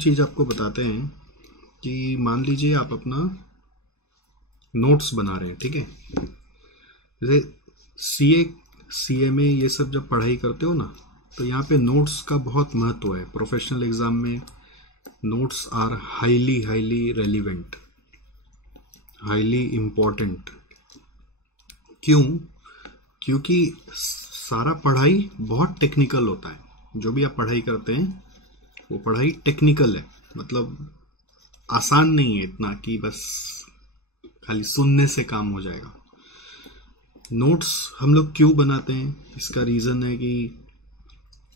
चीज आपको बताते हैं कि मान लीजिए आप अपना नोट्स बना रहे हैं, ठीक है। जैसे सीए में ये सब जब पढ़ाई करते हो ना, तो यहाँ पे नोट्स का बहुत महत्व है। प्रोफेशनल एग्जाम में notes are highly highly relevant, highly important. क्यों? क्योंकि सारा पढ़ाई बहुत टेक्निकल होता है। जो भी आप पढ़ाई करते हैं वो पढ़ाई टेक्निकल है, मतलब आसान नहीं है इतना कि बस खाली सुनने से काम हो जाएगा। नोट्स हम लोग क्यों बनाते हैं, इसका रीजन है कि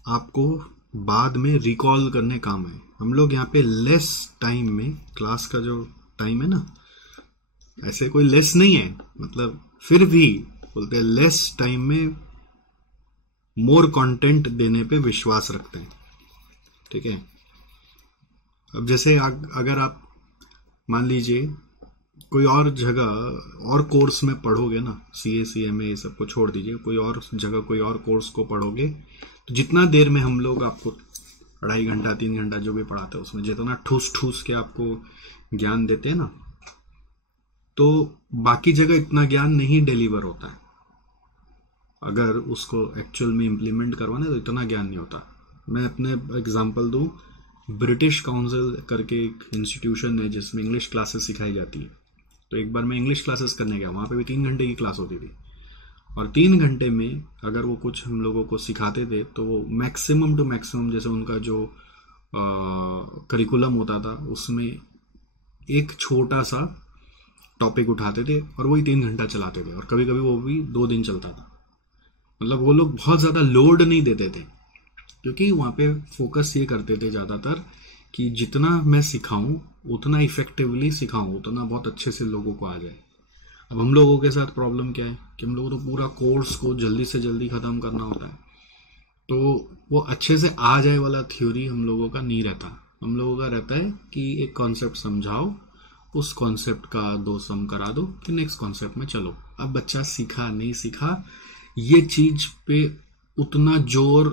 आपको बाद में रिकॉल करने काम है। हम लोग यहाँ पे लेस टाइम में, क्लास का जो टाइम है ना, ऐसे कोई लेस नहीं है, मतलब फिर भी बोलते हैं लेस टाइम में मोर कंटेंट देने पे विश्वास रखते हैं, ठीक है। अब जैसे अगर आप मान लीजिए कोई और जगह और कोर्स में पढ़ोगे ना, CA ये सब को छोड़ दीजिए, कोई और जगह कोई और कोर्स को पढ़ोगे तो जितना देर में हम लोग आपको 2.5 घंटा 3 घंटा जो भी पढ़ाते हैं उसमें जितना ठूस ठूस के आपको ज्ञान देते हैं ना, तो बाकी जगह इतना ज्ञान नहीं डिलीवर होता है। अगर उसको एक्चुअल में इम्प्लीमेंट करवाना तो इतना ज्ञान नहीं होता। मैं अपने एग्जांपल दूं, ब्रिटिश काउंसिल करके एक इंस्टीट्यूशन है जिसमें इंग्लिश क्लासेस सिखाई जाती है। तो एक बार मैं इंग्लिश क्लासेस करने गया, वहां पे भी 3 घंटे की क्लास होती थी, और 3 घंटे में अगर वो कुछ हम लोगों को सिखाते थे तो वो मैक्सिमम टू मैक्सिमम, जैसे उनका जो करिकुलम होता था उसमें एक छोटा सा टॉपिक उठाते थे और वही 3 घंटा चलाते थे, और कभी कभी वो भी 2 दिन चलता था। मतलब वो लोग बहुत ज्यादा लोड नहीं देते थे, क्योंकि वहां पे फोकस ये करते थे ज्यादातर कि जितना मैं सिखाऊं उतना इफेक्टिवली सिखाऊं, उतना बहुत अच्छे से लोगों को आ जाए। अब हम लोगों के साथ प्रॉब्लम क्या है कि हम लोगों को तो पूरा कोर्स को जल्दी से जल्दी खत्म करना होता है, तो वो अच्छे से आ जाए वाला थ्योरी हम लोगों का नहीं रहता। हम लोगों का रहता है कि एक कॉन्सेप्ट समझाओ, उस कॉन्सेप्ट का 2 सम करा दो, फिर नेक्स्ट कॉन्सेप्ट में चलो। अब बच्चा सीखा नहीं सीखा, ये चीज पे उतना जोर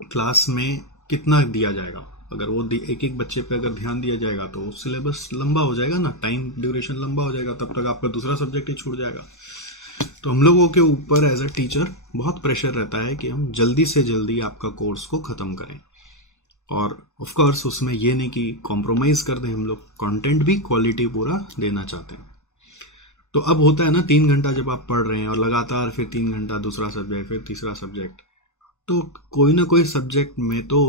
क्लास में कितना दिया जाएगा। अगर वो एक एक बच्चे पे अगर ध्यान दिया जाएगा तो सिलेबस लंबा हो जाएगा ना, टाइम ड्यूरेशन लंबा हो जाएगा, तब तक आपका दूसरा सब्जेक्ट ही छूट जाएगा। तो हम लोगों के ऊपर एज अ टीचर बहुत प्रेशर रहता है कि हम जल्दी से जल्दी आपका कोर्स को खत्म करें, और ऑफ कोर्स उसमें ये नहीं कि कॉम्प्रोमाइज कर दें, हम लोग कंटेंट भी क्वालिटी पूरा देना चाहते हैं। तो अब होता है ना 3 घंटा जब आप पढ़ रहे हैं और लगातार फिर 3 घंटा दूसरा सब्जेक्ट, फिर तीसरा सब्जेक्ट, तो कोई ना कोई सब्जेक्ट में तो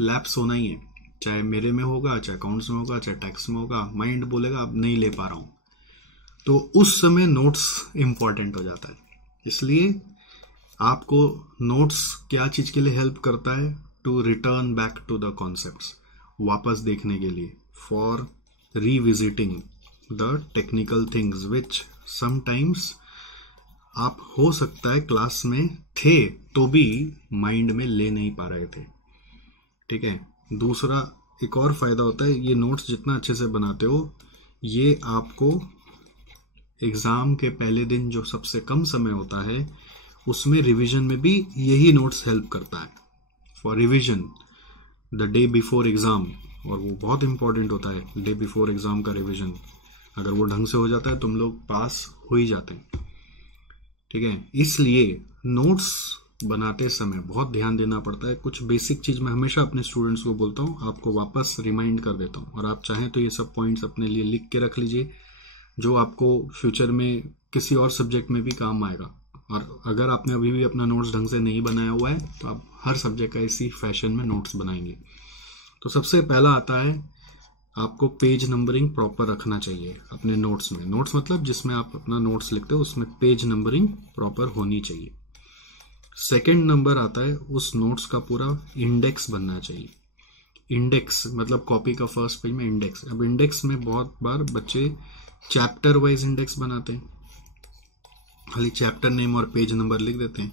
लैप्स होना ही है। चाहे मेरे में होगा, चाहे अकाउंट्स में होगा, चाहे टैक्स में होगा, माइंड बोलेगा अब नहीं ले पा रहा हूं, तो उस समय नोट्स इंपॉर्टेंट हो जाता है। इसलिए आपको नोट्स क्या चीज के लिए हेल्प करता है? To return back to the concepts, वापस देखने के लिए, for revisiting the technical things which sometimes आप हो सकता है क्लास में थे तो भी माइंड में ले नहीं पा रहे थे, ठीक है। दूसरा एक और फायदा होता है, ये नोट्स जितना अच्छे से बनाते हो, ये आपको एग्जाम के पहले दिन जो सबसे कम समय होता है उसमें रिवीजन में भी यही नोट्स हेल्प करता है for revision the day before exam. और वो बहुत इंपॉर्टेंट होता है, डे बिफोर एग्जाम का रिवीजन। अगर वो ढंग से हो जाता है तो हम लोग पास हो ही जाते हैं, ठीक है। इसलिए नोट्स बनाते समय बहुत ध्यान देना पड़ता है। कुछ बेसिक चीज मैं हमेशा अपने स्टूडेंट्स को बोलता हूँ, आपको वापस रिमाइंड कर देता हूँ, और आप चाहें तो ये सब पॉइंट्स अपने लिए लिख के रख लीजिए, जो आपको फ्यूचर में किसी और सब्जेक्ट में भी काम आएगा। और अगर आपने अभी भी अपना नोट्स ढंग से नहीं बनाया हुआ है तो आप हर सब्जेक्ट का इसी फैशन में नोट्स बनाएंगे। तो सबसे पहला आता है, आपको पेज नंबरिंग प्रॉपर रखना चाहिए अपने नोट्स में। नोट्स मतलब जिसमें आप अपना नोट्स लिखते हो उसमें पेज नंबरिंग प्रॉपर होनी चाहिए। सेकंड नंबर आता है, उस नोट्स का पूरा इंडेक्स बनना चाहिए। इंडेक्स मतलब कॉपी का फर्स्ट पेज में इंडेक्स। अब इंडेक्स में बहुत बार बच्चे चैप्टर वाइज इंडेक्स बनाते हैं, खाली चैप्टर नेम और पेज नंबर लिख देते हैं,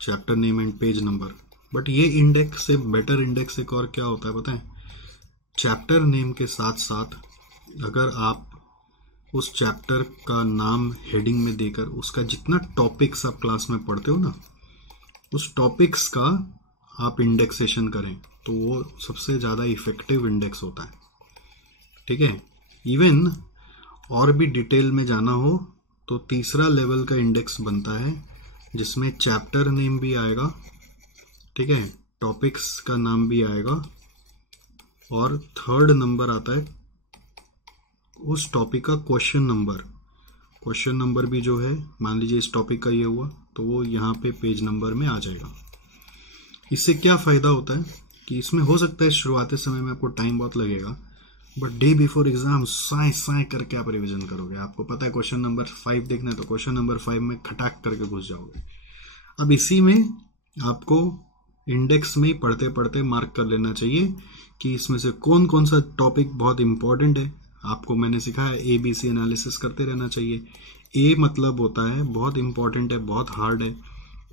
chapter name and page number. But ये इंडेक्स से बेटर इंडेक्स एक और क्या होता है पता है? चैप्टर नेम के साथ साथ अगर आप उस चैप्टर का नाम हेडिंग में देकर उसका जितना टॉपिक्स आप क्लास में पढ़ते हो ना, उस टॉपिक्स का आप इंडेक्सेशन करें। तो वो सबसे ज़्यादा इफेक्टिव इंडेक्स होता है, ठीक है। इवन और भी डिटेल में जाना हो तो तीसरा लेवल का इंडेक्स बनता है जिसमें चैप्टर नेम भी आएगा, ठीक है, टॉपिक्स का नाम भी आएगा, और थर्ड नंबर आता है उस टॉपिक का क्वेश्चन नंबर। क्वेश्चन नंबर भी जो है, मान लीजिए इस टॉपिक का ये हुआ तो वो यहाँ पे पेज नंबर में आ जाएगा। इससे क्या फ़ायदा होता है कि इसमें हो सकता है शुरुआती समय में आपको टाइम बहुत लगेगा, बट डे बिफोर एग्जाम साए करके आप रिवीजन करोगे। आपको पता है क्वेश्चन नंबर 5 देखना है तो क्वेश्चन नंबर 5 में खटाक करके घुस जाओगे। अब इसी में आपको इंडेक्स में पढ़ते पढ़ते मार्क कर लेना चाहिए कि इसमें से कौन कौन सा टॉपिक बहुत इंपॉर्टेंट है। आपको मैंने सिखाया ABC एनालिसिस करते रहना चाहिए। A मतलब होता है बहुत इंपॉर्टेंट है, बहुत हार्ड है।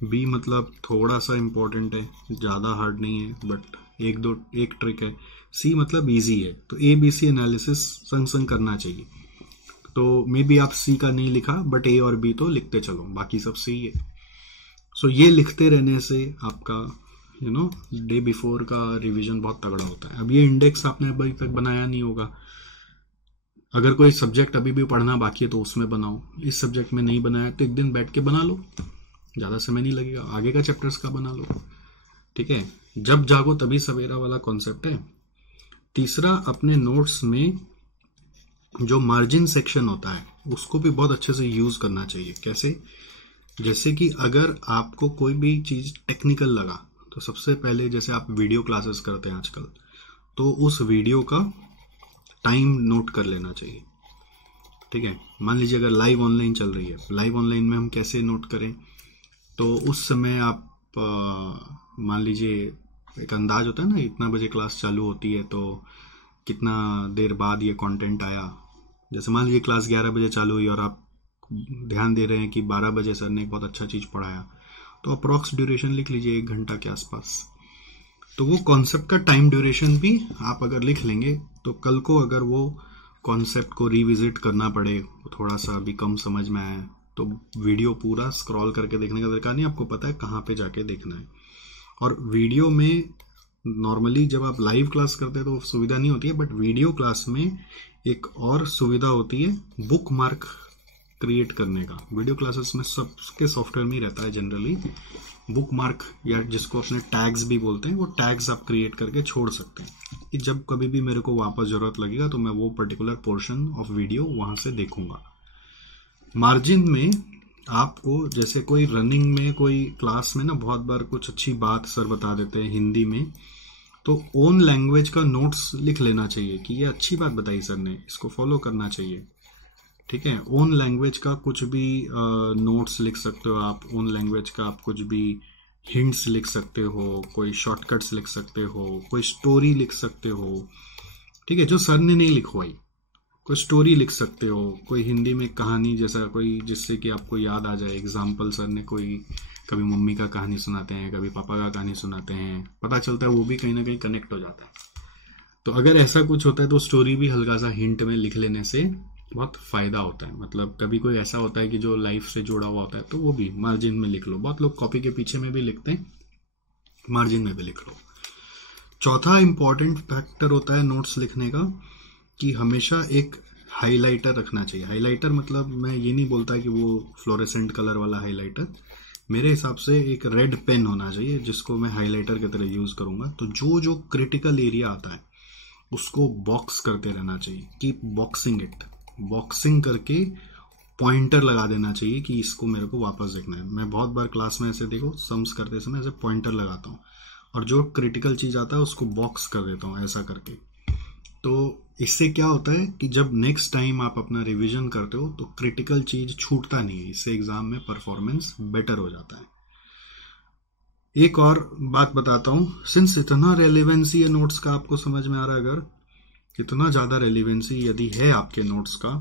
B मतलब थोड़ा सा इंपॉर्टेंट है, ज़्यादा हार्ड नहीं है, बट एक ट्रिक है। C मतलब इजी है। तो ABC एनालिसिस संग संग करना चाहिए। तो मे बी आप C का नहीं लिखा, बट A और B तो लिखते चलो, बाकी सब सही है। सो ये लिखते रहने से आपका डे बिफोर का रिवीजन बहुत तगड़ा होता है। अब ये इंडेक्स आपने अभी तक बनाया नहीं होगा, अगर कोई सब्जेक्ट अभी भी पढ़ना बाकी है तो उसमें बनाओ। इस सब्जेक्ट में नहीं बनाया तो एक दिन बैठ के बना लो, ज़्यादा समय नहीं लगेगा। आगे का चैप्टर्स का बना लो, ठीक है। जब जागो तभी सवेरा वाला कॉन्सेप्ट है। तीसरा, अपने नोट्स में जो मार्जिन सेक्शन होता है उसको भी बहुत अच्छे से यूज करना चाहिए। कैसे? जैसे कि अगर आपको कोई भी चीज टेक्निकल लगा तो सबसे पहले, जैसे आप वीडियो क्लासेस करते हैं आजकल, तो उस वीडियो का टाइम नोट कर लेना चाहिए, ठीक है। मान लीजिए अगर लाइव ऑनलाइन चल रही है, लाइव ऑनलाइन में हम कैसे नोट करें, तो उस समय आप मान लीजिए एक अंदाज होता है ना, इतना बजे क्लास चालू होती है तो कितना देर बाद ये कंटेंट आया। जैसे मान लीजिए क्लास 11 बजे चालू हुई और आप ध्यान दे रहे हैं कि 12 बजे सर ने एक बहुत अच्छा चीज़ पढ़ाया, तो अप्रॉक्स ड्यूरेशन लिख लीजिए 1 घंटा के आसपास। तो वो कॉन्सेप्ट का टाइम ड्यूरेशन भी आप अगर लिख लेंगे तो कल को अगर वो कॉन्सेप्ट को रिविजिट करना पड़े, थोड़ा सा भी कम समझ में आए, तो वीडियो पूरा स्क्रॉल करके देखने का दरकार नहीं, आपको पता है कहाँ पे जाके देखना है। और वीडियो में नॉर्मली जब आप लाइव क्लास करते हैं तो सुविधा नहीं होती है, बट वीडियो क्लास में एक और सुविधा होती है बुक मार्क क्रिएट करने का। वीडियो क्लासेस में सबके सॉफ्टवेयर में ही रहता है जनरली बुक मार्क, या जिसको अपने टैग्स भी बोलते हैं, वो टैग्स आप क्रिएट करके छोड़ सकते हैं कि जब कभी भी मेरे को वापस जरूरत लगेगा तो मैं वो पर्टिकुलर पोर्शन ऑफ वीडियो वहां से देखूंगा। मार्जिन में आपको, जैसे कोई रनिंग में कोई क्लास में ना बहुत बार कुछ अच्छी बात सर बता देते हैं हिंदी में, तो ओन लैंग्वेज का नोट्स लिख लेना चाहिए कि ये अच्छी बात बताई सर ने, इसको फॉलो करना चाहिए, ठीक है। ओन लैंग्वेज का कुछ भी नोट्स लिख सकते हो आप, ओन लैंग्वेज का आप कुछ भी हिंट्स लिख सकते हो, कोई शॉर्टकट्स लिख सकते हो, कोई स्टोरी लिख सकते हो, ठीक है, जो सर ने नहीं लिखवाई, कोई स्टोरी लिख सकते हो, कोई हिंदी में कहानी जैसा कोई जिससे कि आपको याद आ जाए। एग्जाम्पल, सर ने कोई कभी मम्मी का कहानी सुनाते हैं, कभी पापा का कहानी सुनाते हैं, पता चलता है वो भी कहीं ना कहीं कनेक्ट हो जाता है। तो अगर ऐसा कुछ होता है तो स्टोरी भी हल्का सा हिंट में लिख लेने से बहुत फायदा होता है। मतलब कभी कोई ऐसा होता है कि जो लाइफ से जुड़ा हुआ होता है तो वो भी मार्जिन में लिख लो। बहुत लोग कॉपी के पीछे में भी लिखते हैं, मार्जिन में भी लिख लो। चौथा इंपॉर्टेंट फैक्टर होता है नोट्स लिखने का कि हमेशा एक हाइलाइटर रखना चाहिए। हाइलाइटर मतलब मैं ये नहीं बोलता कि वो फ्लोरेसेंट कलर वाला हाइलाइटर, मेरे हिसाब से एक रेड पेन होना चाहिए जिसको मैं हाइलाइटर की तरह यूज करूंगा। तो जो जो क्रिटिकल एरिया आता है उसको बॉक्स करते रहना चाहिए, कीप बॉक्सिंग इट, बॉक्सिंग करके पॉइंटर लगा देना चाहिए कि इसको मेरे को वापस देखना है। मैं बहुत बार क्लास में ऐसे देखो सम्स करते समय ऐसे पॉइंटर लगाता हूँ और जो क्रिटिकल चीज आता है उसको बॉक्स कर देता हूँ ऐसा करके। तो इससे क्या होता है कि जब नेक्स्ट टाइम आप अपना रिवीजन करते हो तो क्रिटिकल चीज छूटता नहीं है, इससे एग्जाम में परफॉर्मेंस बेटर हो जाता है। एक और बात बताता हूं, सिंस इतना रेलिवेंसी है नोट्स का, आपको समझ में आ रहा है, अगर इतना ज्यादा रेलिवेंसी यदि है आपके नोट्स का,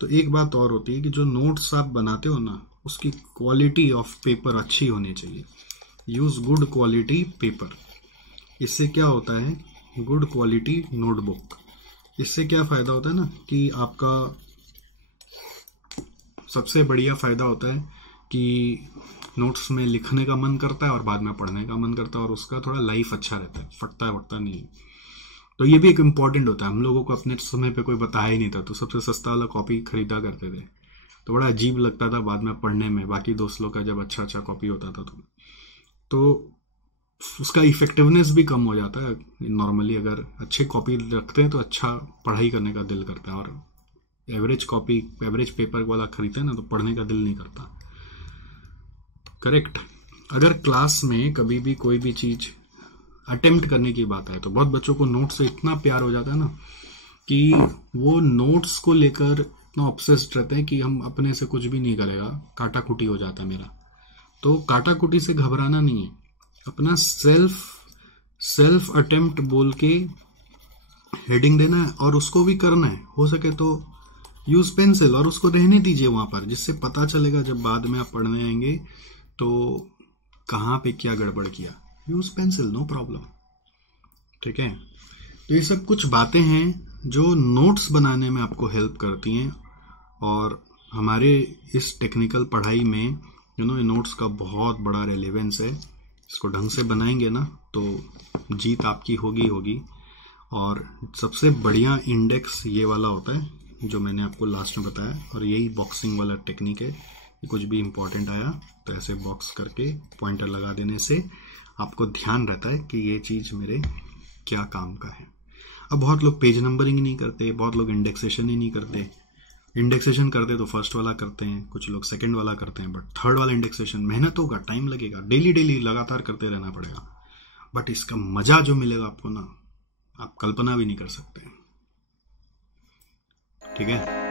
तो एक बात और होती है कि जो नोट्स आप बनाते हो ना उसकी क्वालिटी ऑफ पेपर अच्छी होनी चाहिए। Use good quality paper. इससे क्या होता है, गुड क्वालिटी नोटबुक, इससे क्या फायदा होता है ना कि आपका सबसे बढ़िया फायदा होता है कि नोट्स में लिखने का मन करता है और बाद में पढ़ने का मन करता है, और उसका थोड़ा लाइफ अच्छा रहता है, फटता वटता नहीं। तो ये भी एक इम्पॉर्टेंट होता है। हम लोगों को अपने समय पे कोई बताया ही नहीं था, तो सबसे सस्ता वाला कॉपी खरीदा करते थे, तो बड़ा अजीब लगता था बाद में पढ़ने में, बाकी दोस्त लोग का जब अच्छा अच्छा कॉपी होता था तो उसका इफेक्टिवनेस भी कम हो जाता है। नॉर्मली अगर अच्छे कॉपी रखते हैं तो अच्छा पढ़ाई करने का दिल करता है, और एवरेज कॉपी एवरेज पेपर वाला खरीदते हैं ना तो पढ़ने का दिल नहीं करता। करेक्ट। अगर क्लास में कभी भी कोई भी चीज अटेम्प्ट करने की बात है तो बहुत बच्चों को नोट्स से इतना प्यार हो जाता है ना कि वो नोट्स को लेकर इतना ऑब्सेस्ड रहते हैं कि हम अपने से कुछ भी नहीं करेगा, काटा कुटी हो जाता है मेरा। तो काटा कुटी से घबराना नहीं है, अपना सेल्फ अटेम्प्ट बोल के हेडिंग देना है, और उसको भी करना है। हो सके तो यूज पेंसिल, और उसको रहने दीजिए वहां पर, जिससे पता चलेगा जब बाद में आप पढ़ने आएंगे तो कहाँ पे क्या गड़बड़ किया। Use pencil, no problem. ठीक है, तो ये सब कुछ बातें हैं जो नोट्स बनाने में आपको हेल्प करती हैं, और हमारे इस टेक्निकल पढ़ाई में ये नोट्स का बहुत बड़ा रेलेवेंस है। इसको ढंग से बनाएंगे ना तो जीत आपकी होगी। और सबसे बढ़िया इंडेक्स ये वाला होता है जो मैंने आपको लास्ट में बताया, और यही बॉक्सिंग वाला टेक्निक है। कुछ भी इंपॉर्टेंट आया तो ऐसे बॉक्स करके पॉइंटर लगा देने से आपको ध्यान रहता है कि ये चीज मेरे क्या काम का है। अब बहुत लोग पेज नंबरिंग नहीं करते, बहुत लोग इंडेक्सेशन ही नहीं करते। इंडेक्सेशन करते तो फर्स्ट वाला करते हैं, कुछ लोग सेकंड वाला करते हैं, बट थर्ड वाला इंडेक्सेशन मेहनत होगा, टाइम लगेगा, डेली लगातार करते रहना पड़ेगा, बट इसका मजा जो मिलेगा आपको ना, आप कल्पना भी नहीं कर सकते। ठीक है।